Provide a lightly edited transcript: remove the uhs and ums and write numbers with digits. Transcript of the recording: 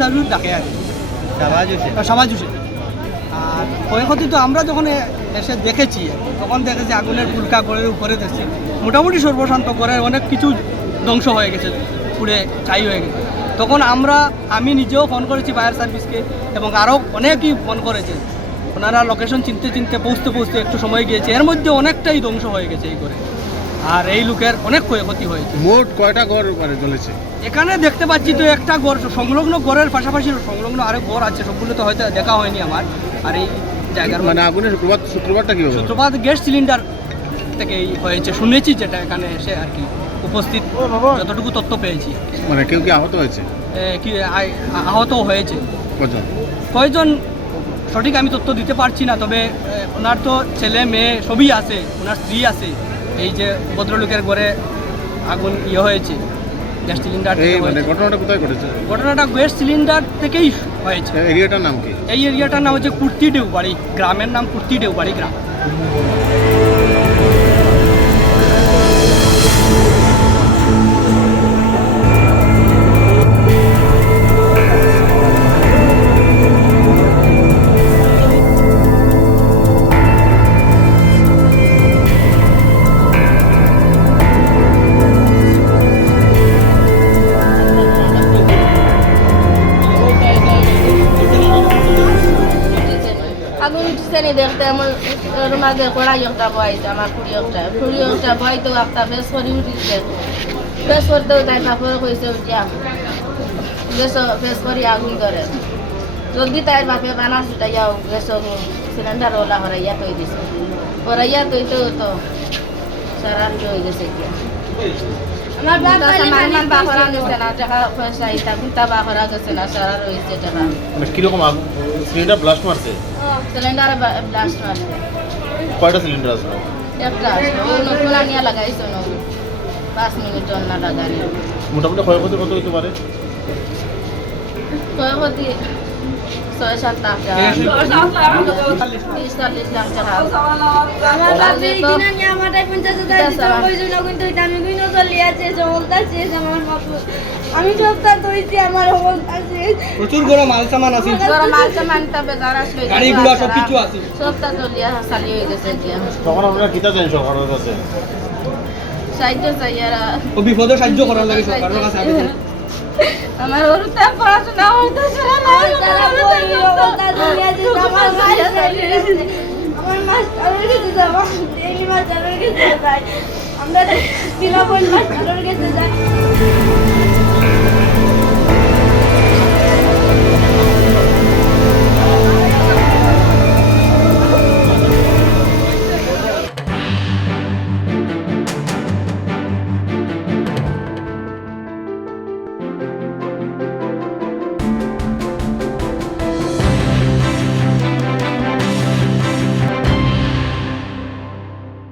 Service ডাকে আর সাবাজ হোসেন। আর ক্ষয়ক্ষতি তো আমরা যখন এসে দেখেছি তখন দেখেছি আগুনের ফুলকা ঘরের উপরে দেখছি মোটামুটি সর্বশান্ত করে অনেক কিছু ধ্বংস হয়ে গেছে, পুড়ে ছাই হয়ে গেছে। তখন আমি নিজেও ফোন করেছি ফায়ার সার্ভিসকে এবং আরও অনেকেই ফোন করেছে। ওনারা লোকেশন চিনতে পৌঁছতে একটু সময় গিয়েছে, এর মধ্যে অনেকটাই ধ্বংস হয়ে গেছে এই করে। আর এই লোকের অনেক ক্ষয়ক্ষতি হয়েছে। মোট কয়টা ঘর জ্বলেছে? এখানে দেখতে পাচ্ছি তো একটা ঘর, সংলগ্ন ঘরের পাশাপাশি সংলগ্ন আরও ঘর আছে, সবগুলো তো হয়তো দেখা হয়নি আমার। আর এই জায়গার মানে আগুনের সূত্রপাতটা কি? সূত্রপাত গ্যাস সিলিন্ডার থেকেই হয়েছে শুনেছি, যেটা এখানে এসে আর কি উপস্থিত যতটুকু তথ্য পেয়েছি। মানে কেউ কি আহত হয়েছে? কি আহত হয়েছে কয়জন সঠিক আমি তথ্য দিতে পারছি না, তবে ওনার তো ছেলে মেয়ে সবই আছে, ওনার স্ত্রী আছে। এই যে ভদ্রলোকের ঘরে আগুন হয়েছে গ্যাস সিলিন্ডার। ঘটনাটা কোথায় ঘটেছে? ঘটনাটা গ্যাস সিলিন্ডার থেকেই হয়েছে। এরিয়াটার নাম কি? এই এরিয়াটার নাম হচ্ছে কুর্তি ডেউবাড়ি, গ্রামের নাম কুর্তি ডেউবাড়ি গ্রাম। আগুন উঠছে নি দেখতে আমার মাঝে কড়াই একটা বয়স আমার কুড়ি একটা বয় তো একটা বেশ করে উঠিছে, বেশ করতেও তাই তারপরে কইছে উঠিয়া বেশ করি আগুন ধরে জলদি তাই বাপে বানা ছুটাইয়াও বেশ সিলিন্ডার ওলা হরাইয়া তৈ দিছে, হরাইয়া তৈতে তো সারা হয়ে গেছে গিয়া। আমার বাহরা গেছে না, টাকা পয়সা ইটা গুতা বাহরা গেছে না, সারা রয়েছে টাকা। কিরকম সিলিন্ডার ব্লাস্ট মারছে? সিলিন্ডার ব্লাস্ট মারছে। কয়টা সিলিন্ডার আছে? একটা খোলা নিয়ে লাগাইছো 5 মিনিট না লাগানি। মোটামুটি ক্ষয়ক্ষতি কত হতে পারে? ক্ষয়ক্ষতি 6-7 লাখ টাকা, 30-40 লাখ টাকা। আমার বাপে কিনা নিয়ে আমারটাই 50,000 দিতে কইছো না, কিন্তু আমি কইনো চলি আছে জমলতা শেষ আমার বাপু। আমি সপ্তাহ ধরেছি আমার অবস্থা শেষ। প্রচুর গরম মাল সামান আছে, গরম মাল সামান তবে যারা আসবে গাড়িগুলো সব কিছু আছে, সপ্তাহ চলিয়া চালি হয়ে গেছে গিয়া। তখন আপনারা কিতা চাই সরকারের কাছে? সাহায্য চাই এরা, ও বিপদে সাহায্য করার লাগে সরকারের কাছে আবেদন। আমার ওরটা পড়াশোনা হইতেছে না, তারা বই অবস্থা দুনিয়া যে আমার ভাই আমার মাস্টারের কাছে যাবো, এই মাস্টারের কাছে যাই আমরা, দিলা বই মাস্টারের কাছে যাই।